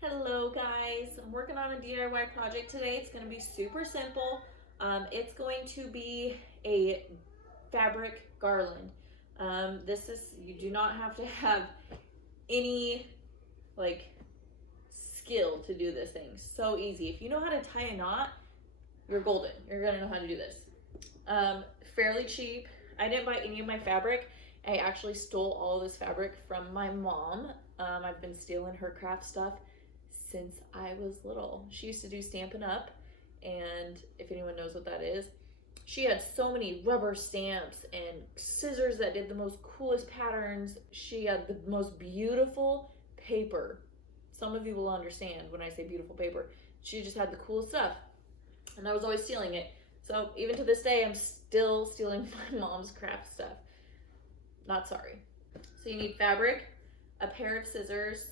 Hello guys, I'm working on a DIY project today. It's going to be super simple. It's going to be a fabric garland. You do not have to have any like skill to do this thing. So easy. If you know how to tie a knot, you're golden. You're going to know how to do this. Fairly cheap. I didn't buy any of my fabric. I actually stole all this fabric from my mom. I've been stealing her craft stuff since I was little. She used to do Stampin' Up, and if anyone knows what that is, she had so many rubber stamps and scissors that did the most coolest patterns. She had the most beautiful paper. Some of you will understand when I say beautiful paper. She just had the coolest stuff, and I was always stealing it. So even to this day, I'm still stealing my mom's craft stuff. Not sorry. So you need fabric, a pair of scissors,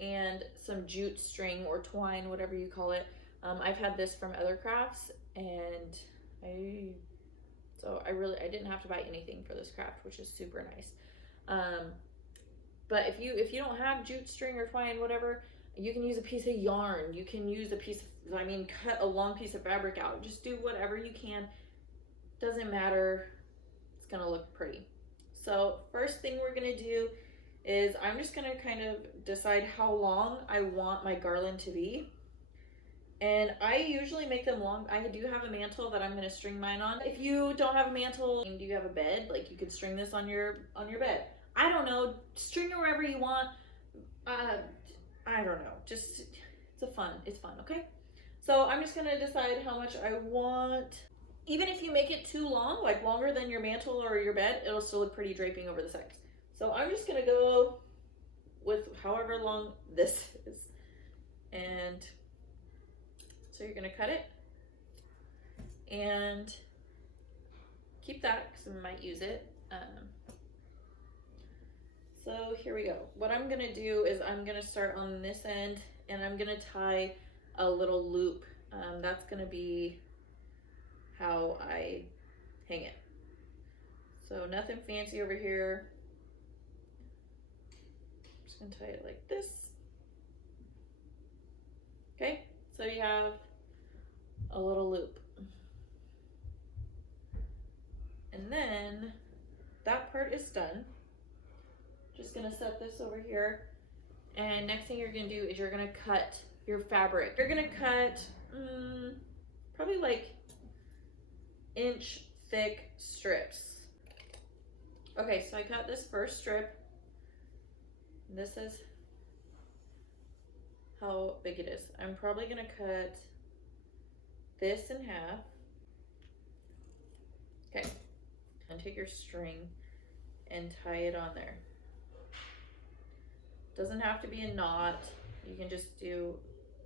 and some jute string or twine, whatever you call it. I've had this from other crafts, and I didn't have to buy anything for this craft, which is super nice. But if you don't have jute string or twine, whatever, you can use a piece of yarn. You can use a piece of, cut a long piece of fabric out. Just do whatever you can. Doesn't matter. It's gonna look pretty. So first thing we're gonna do is I'm just gonna kind of decide how long I want my garland to be. And I usually make them long. I do have a mantle that I'm gonna string mine on. If you don't have a mantle, do you have a bed? Like you could string this on your bed. I don't know, string it wherever you want. I don't know, just, it's fun, okay? So I'm just gonna decide how much I want. Even if you make it too long, like longer than your mantle or your bed, it'll still look pretty draping over the sides. So I'm just gonna go with however long this is. And so you're gonna cut it and keep that because I might use it. So here we go. What I'm gonna do is I'm gonna start on this end and I'm gonna tie a little loop. That's gonna be how I hang it. So nothing fancy over here. I'm just gonna tie it like this. Okay, so you have a little loop. And then that part is done. Just gonna set this over here. And next thing you're gonna do is you're gonna cut your fabric. You're gonna cut probably like inch thick strips. Okay, so I cut this first strip. This is how big it is. I'm probably gonna cut this in half. Okay, and take your string and tie it on there. Doesn't have to be a knot. You can just do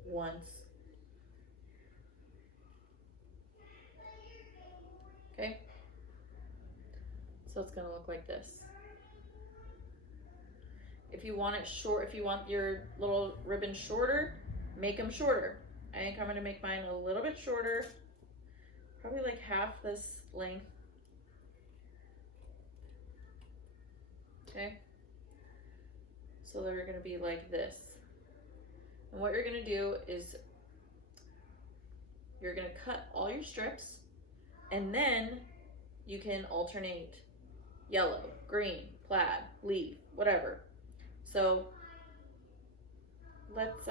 once. Okay, so it's gonna look like this. If you want it short, if you want your little ribbon shorter, make them shorter. I think I'm gonna make mine a little bit shorter, probably like half this length. Okay, so they're gonna be like this. And what you're gonna do is you're gonna cut all your strips, and then you can alternate yellow, green, plaid, leaf, whatever. So let's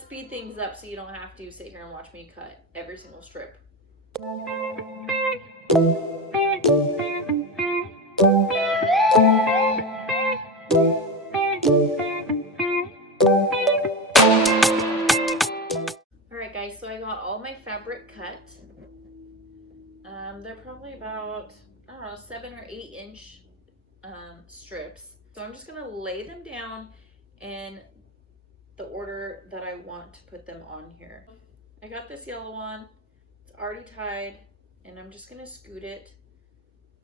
speed things up so you don't have to sit here and watch me cut every single strip. Alright guys, so I got all my fabric cut. They're probably about, I don't know, 7 or 8 inch strips. So I'm just gonna lay them down in the order that I want to put them on here. I got this yellow one, it's already tied, and I'm just gonna scoot it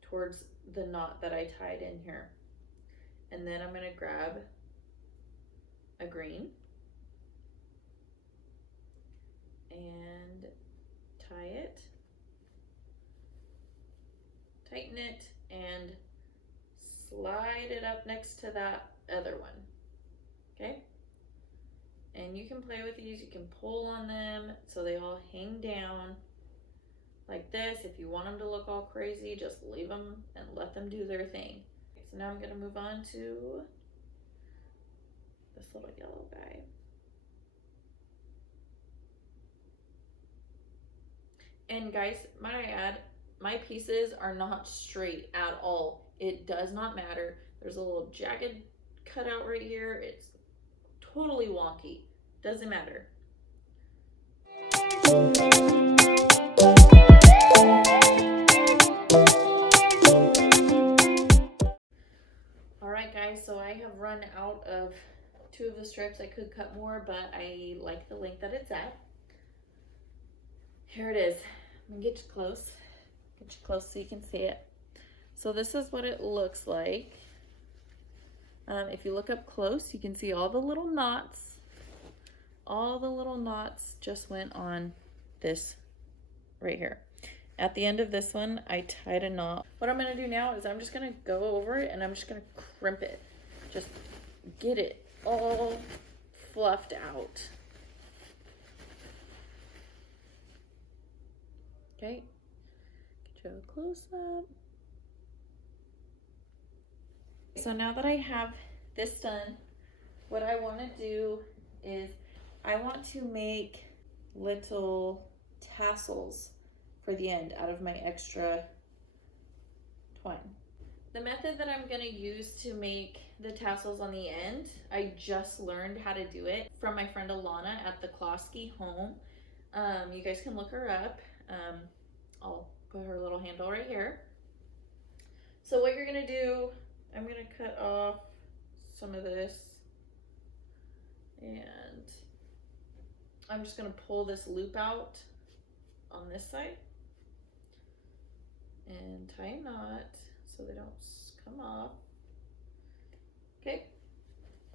towards the knot that I tied in here. And then I'm gonna grab a green and tie it, tighten it, and slide it up next to that other one. Okay, And you can play with these, you can pull on them so they all hang down like this. If you want them to look all crazy, just leave them and let them do their thing. So now I'm gonna move on to this little yellow guy. And guys, might I add, my pieces are not straight at all. It does not matter. There's a little jagged cutout right here. It's totally wonky. Doesn't matter. All right, guys, so I have run out of 2 of the strips. I could cut more, but I like the length that it's at. Here it is. I'm gonna get you close. Get you close so you can see it. So this is what it looks like. If you look up close, you can see all the little knots. All the little knots just went on this right here. At the end of this one, I tied a knot. What I'm gonna do now is I'm just gonna go over it and I'm just gonna crimp it. Just get it all fluffed out. Okay, get you a close up. So now that I have this done, what I want to do is I want to make little tassels for the end out of my extra twine. The method that I'm going to use to make the tassels on the end, I just learned how to do it from my friend Alana at the Klosky Home. You guys can look her up. I'll put her little handle right here. So what you're going to do, I'm going to cut off some of this and I'm just going to pull this loop out on this side and tie a knot so they don't come off. Okay,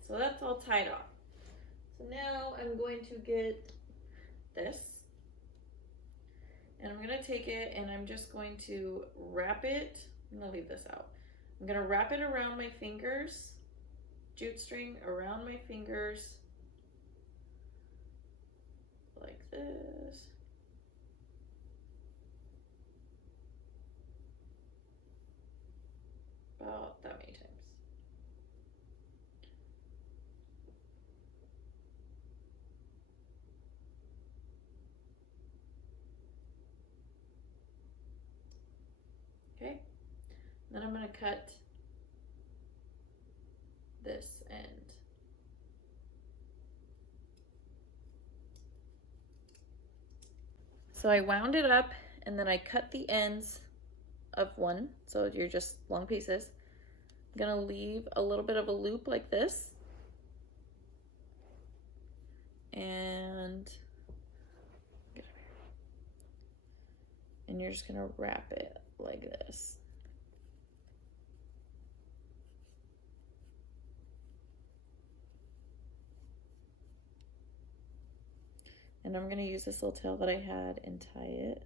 so that's all tied off. So now I'm going to get this and I'm going to take it and I'm just going to wrap it. I'm going to leave this out. I'm going to wrap it around my fingers, jute string around my fingers like this. About that many times. Okay, then I'm going to cut this end. So I wound it up and then I cut the ends of one, so you're just long pieces. I'm gonna leave a little bit of a loop like this and you're just gonna wrap it like this. And I'm gonna use this little tail that I had and tie it.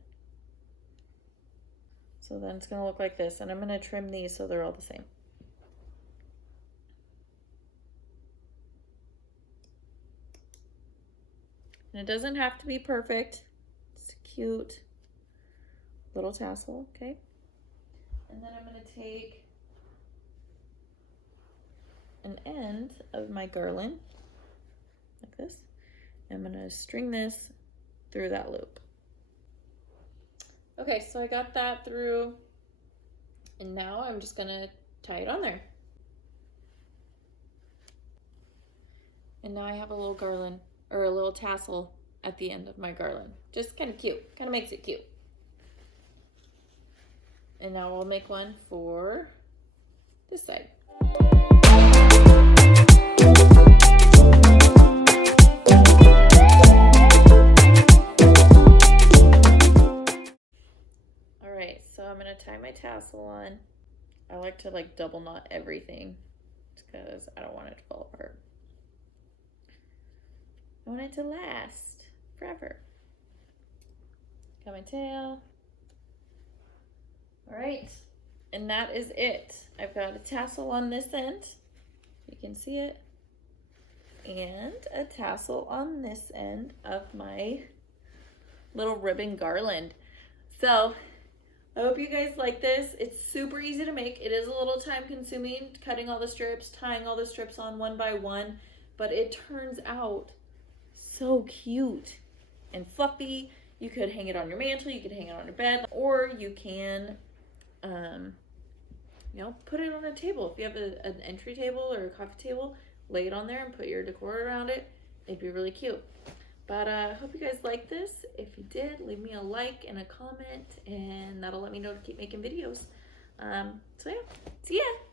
So then it's gonna look like this, and I'm gonna trim these so they're all the same. And it doesn't have to be perfect. It's a cute little tassel, okay? And then I'm gonna take an end of my garland, like this. I'm gonna string this through that loop. Okay, so I got that through, and now I'm just gonna tie it on there. And now I have a little garland, or a little tassel at the end of my garland. Just kind of cute, kind of makes it cute. And now we'll make one for this side. So I'm gonna tie my tassel on. I like to like double knot everything because I don't want it to fall apart. I want it to last forever. Got my tail. All right, and that is it. I've got a tassel on this end. You can see it. and a tassel on this end of my little ribbon garland. So I hope you guys like this. It's super easy to make. It is a little time consuming, cutting all the strips, tying all the strips on one by one, but it turns out so cute and fluffy. You could hang it on your mantle, you could hang it on your bed, or you can, put it on a table. If you have an entry table or a coffee table, lay it on there and put your decor around it. It'd be really cute. But I hope you guys like this. If you did, leave me a like and a comment, and that'll let me know to keep making videos. So yeah, see ya.